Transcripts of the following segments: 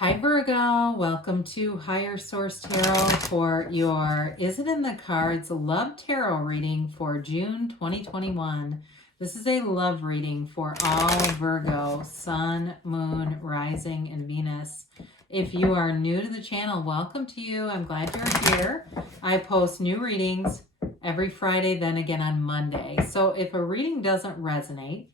Hi Virgo, welcome to Higher Source Tarot for your Is It in the Cards Love Tarot reading for June 2021. This is a love reading for all Virgo, Sun, Moon, Rising, and Venus. If you are new to the channel, welcome to you. I'm glad you're here. I post new readings every Friday, then again on Monday. So if a reading doesn't resonate,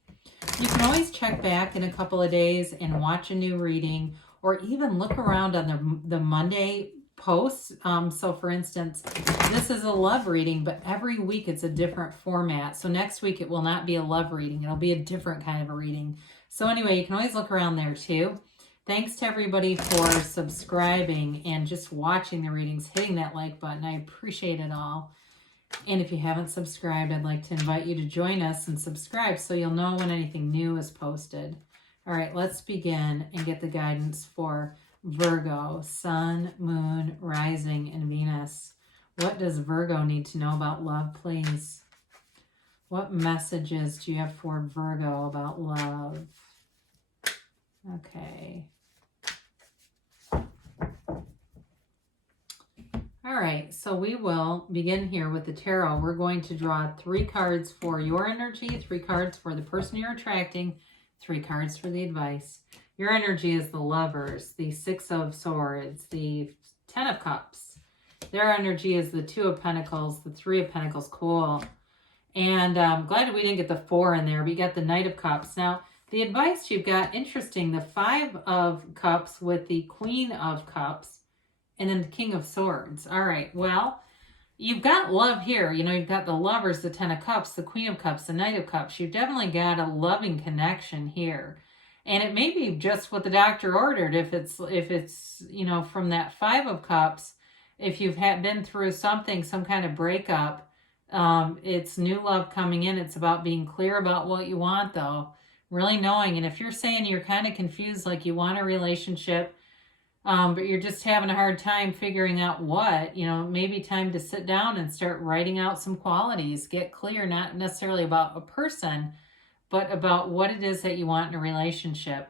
you can always check back in a couple of days and watch a new reading, or even look around on the Monday posts. So for instance, this is a love reading, but every week it's a different format. So next week it will not be a love reading. It'll be a different kind of a reading. So anyway, you can always look around there too. Thanks to everybody for subscribing and just watching the readings, hitting that like button. I appreciate it all. And if you haven't subscribed, I'd like to invite you to join us and subscribe so you'll know when anything new is posted. All right, let's begin and get the guidance for Virgo, Sun, Moon, Rising, and Venus. What does Virgo need to know about love, please? What messages do you have for Virgo about love? Okay. All right, so we will begin here with the tarot. We're going to draw 3 cards for your energy, 3 cards for the person you're attracting, 3 cards for the advice. Your energy is the Lovers, the 6 of Swords, the 10 of Cups. Their energy is the 2 of Pentacles, the 3 of Pentacles. Cool. And I'm glad we didn't get the 4 in there, but you got the Knight of Cups. Now, the advice you've got, interesting, the 5 of Cups with the Queen of Cups, and then the King of Swords. All right, well, you've got love here. You know, you've got the Lovers, the 10 of Cups, the Queen of Cups, the Knight of Cups. You've definitely got a loving connection here. And it may be just what the doctor ordered. If it's you know, from that 5 of Cups, if you've been through something, some kind of breakup, it's new love coming in. It's about being clear about what you want, though. Really knowing. And if you're saying you're kind of confused, like you want a relationship, but you're just having a hard time figuring out what, you know, maybe time to sit down and start writing out some qualities. Get clear, not necessarily about a person, but about what it is that you want in a relationship.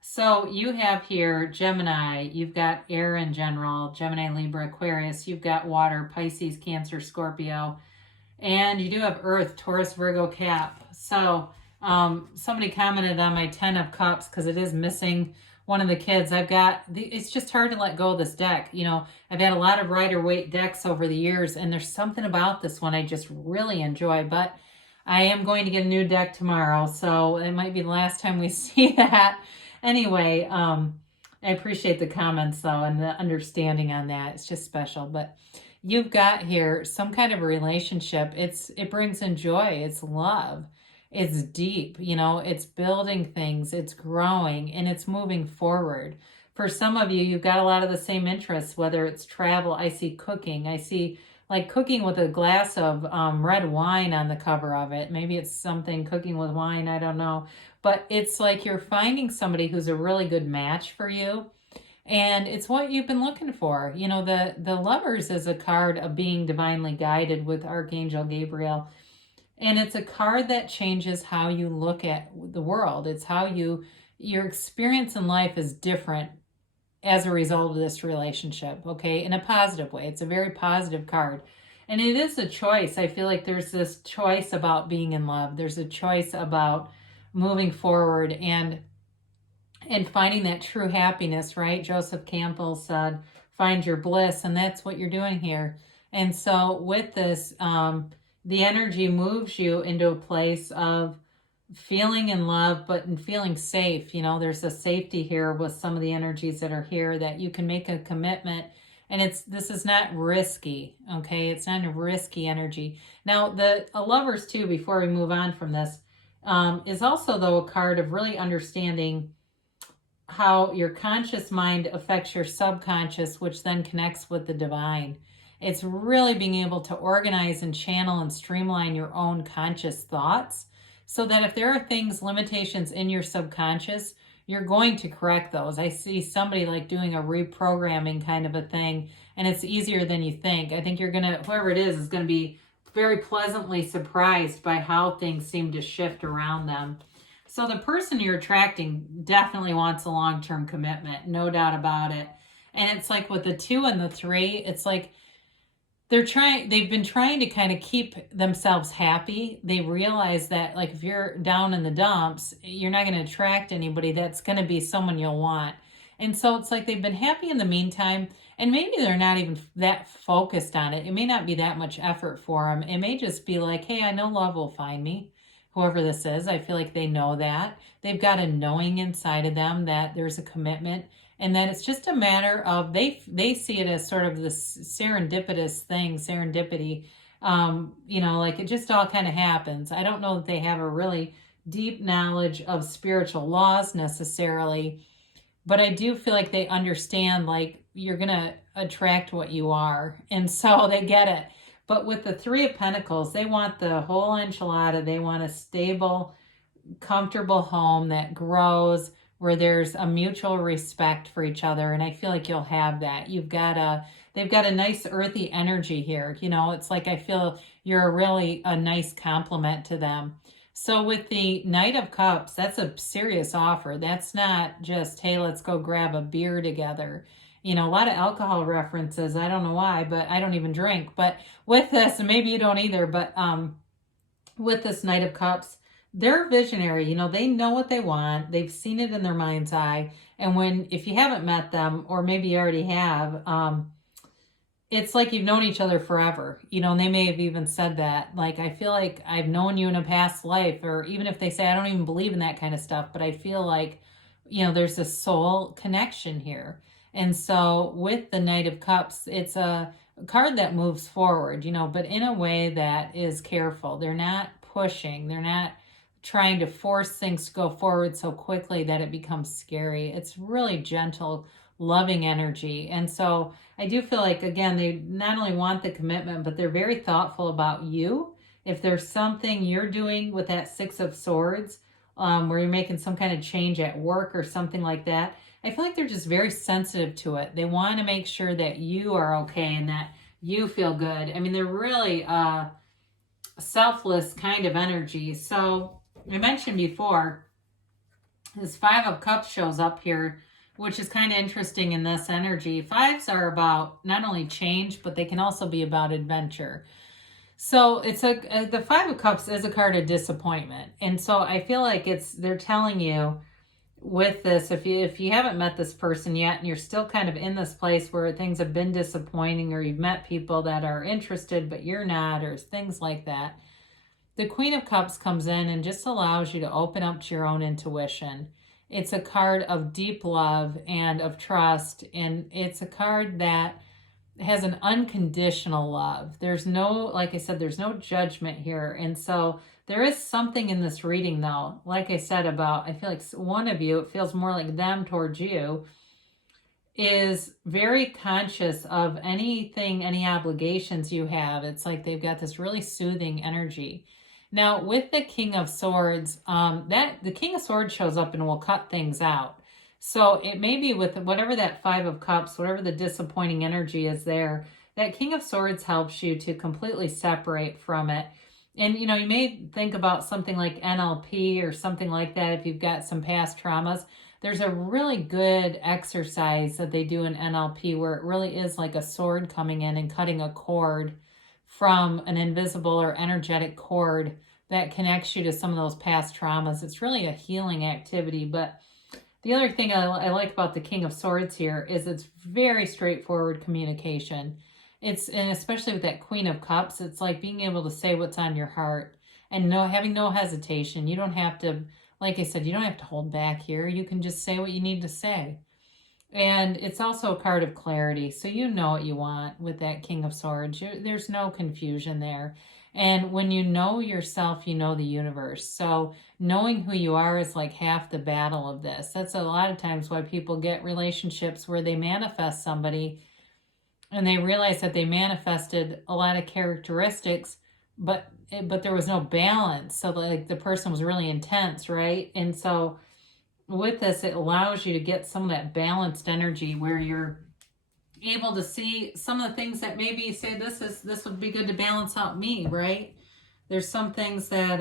So you have here Gemini, you've got air in general, Gemini, Libra, Aquarius, you've got water, Pisces, Cancer, Scorpio, and you do have Earth, Taurus, Virgo, Cap. So somebody commented on my 10 of Cups because it is missing one of the kids. I've got, it's just hard to let go of this deck. You know, I've had a lot of Rider-Waite decks over the years, and there's something about this one I just really enjoy, but I am going to get a new deck tomorrow, so it might be the last time we see that. Anyway, I appreciate the comments, though, and the understanding on that. It's just special, but you've got here some kind of a relationship. It brings in joy. It's love. It's deep, you know, it's building things, it's growing, and it's moving forward. For some of you, you've got a lot of the same interests, whether it's travel. I see cooking. I see like cooking with a glass of red wine on the cover of it. Maybe it's something cooking with wine, I don't know. But it's like you're finding somebody who's a really good match for you. And it's what you've been looking for. You know, the Lovers is a card of being divinely guided with Archangel Gabriel. And it's a card that changes how you look at the world. It's how your experience in life is different as a result of this relationship, okay? In a positive way. It's a very positive card. And it is a choice. I feel like there's this choice about being in love. There's a choice about moving forward and finding that true happiness, right? Joseph Campbell said, find your bliss. And that's what you're doing here. And so with this, the energy moves you into a place of feeling in love, but in feeling safe. You know, there's a safety here with some of the energies that are here that you can make a commitment. And this is not risky, okay? It's not a risky energy. Now, the Lovers, too, before we move on from this, is also, though, a card of really understanding how your conscious mind affects your subconscious, which then connects with the divine. It's really being able to organize and channel and streamline your own conscious thoughts so that if there are things, limitations in your subconscious, you're going to correct those. I see somebody like doing a reprogramming kind of a thing, and it's easier than you think. I think you're going to, whoever it is going to be very pleasantly surprised by how things seem to shift around them. So the person you're attracting definitely wants a long-term commitment, no doubt about it. And it's like with the 2 and the 3, it's like they've been trying to kind of keep themselves happy. They realize that, like, if you're down in the dumps, you're not going to attract anybody that's going to be someone you'll want. And so it's like they've been happy in the meantime, and maybe they're not even that focused on it. It may not be that much effort for them. It may just be like, hey, I know love will find me. Whoever this is, I feel like they know that. They've got a knowing inside of them that there's a commitment, and then it's just a matter of they see it as sort of this serendipitous thing, serendipity. Like it just all kind of happens. I don't know that they have a really deep knowledge of spiritual laws necessarily, but I do feel like they understand, like, you're gonna attract what you are, and so they get it. But with the 3 of Pentacles, they want the whole enchilada. They want a stable, comfortable home that grows, where there's a mutual respect for each other. And I feel like you'll have that. They've got a nice earthy energy here. It's like I feel you're really a nice compliment to them. So with the Knight of Cups, that's a serious offer. That's not just, hey, let's go grab a beer together. A lot of alcohol references. I don't know why, but I don't even drink. But with this, and maybe you don't either, but with this Knight of Cups, they're visionary. They know what they want. They've seen it in their mind's eye. And if you haven't met them, or maybe you already have, it's like you've known each other forever, and they may have even said that. Like, I feel like I've known you in a past life, or even if they say, I don't even believe in that kind of stuff, but I feel like, there's a soul connection here. And so with the Knight of Cups, it's a card that moves forward, but in a way that is careful. They're not pushing. They're not trying to force things to go forward so quickly that it becomes scary. It's really gentle, loving energy. And so I do feel like, again, they not only want the commitment, but they're very thoughtful about you. If there's something you're doing with that 6 of Swords, where you're making some kind of change at work or something like that, I feel like they're just very sensitive to it. They want to make sure that you are okay and that you feel good. I mean, they're really selfless kind of energy. So I mentioned before, this 5 of Cups shows up here, which is kind of interesting in this energy. 5s are about not only change, but they can also be about adventure. So it's the 5 of Cups is a card of disappointment. And so I feel like they're telling you with this, if you haven't met this person yet and you're still kind of in this place where things have been disappointing, or you've met people that are interested but you're not, or things like that, the Queen of Cups comes in and just allows you to open up to your own intuition. It's a card of deep love and of trust, and it's a card that has an unconditional love. There's no, like I said, there's no judgment here. And so there is something in this reading, though, like I said, about, I feel like one of you, it feels more like them towards you, is very conscious of anything, any obligations you have. It's like they've got this really soothing energy. Now, with the King of Swords, the King of Swords shows up and will cut things out. So it may be with whatever that 5 of Cups, whatever the disappointing energy is there, that King of Swords helps you to completely separate from it. And, you may think about something like NLP or something like that if you've got some past traumas. There's a really good exercise that they do in NLP where it really is like a sword coming in and cutting a cord from an invisible or energetic cord that connects you to some of those past traumas. It's really a healing activity. But the other thing I like about the King of Swords here is it's very straightforward communication. And especially with that Queen of Cups, it's like being able to say what's on your heart and having no hesitation. You don't have to, like I said, you don't have to hold back here. You can just say what you need to say. And it's also a card of clarity. So you know what you want with that King of Swords. There's no confusion there. And when you know yourself, you know the universe. So knowing who you are is like half the battle of this. That's a lot of times why people get relationships where they manifest somebody and they realize that they manifested a lot of characteristics, but there was no balance. So like the person was really intense, right? And so with this, it allows you to get some of that balanced energy where you're able to see some of the things that maybe you say, this would be good to balance out me, right? There's some things that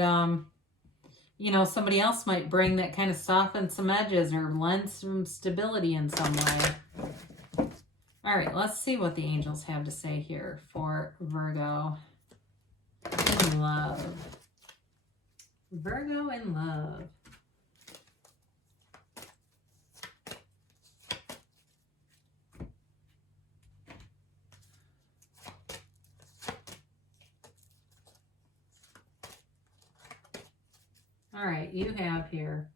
you know, somebody else might bring that kind of soften some edges or lend some stability in some way. All right, let's see what the angels have to say here for Virgo in love. Virgo in love. All right, you have here,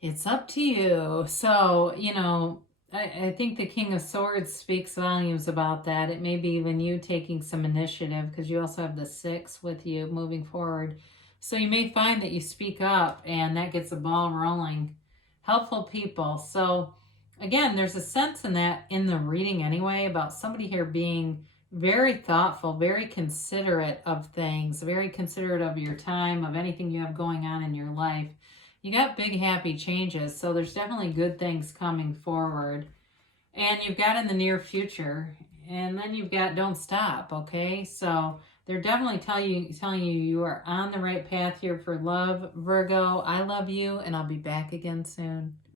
it's up to you. So, you know, I think the King of Swords speaks volumes about that. It may be even you taking some initiative because you also have the 6 with you moving forward. So you may find that you speak up and that gets the ball rolling. Helpful people. So again, there's a sense in that in the reading anyway about somebody here being very thoughtful, very considerate of things, very considerate of your time, of anything you have going on in your life. You got big happy changes, so there's definitely good things coming forward. And you've got in the near future, and then you've got don't stop, okay? So they're definitely telling you you are on the right path here for love, Virgo. I love you, and I'll be back again soon.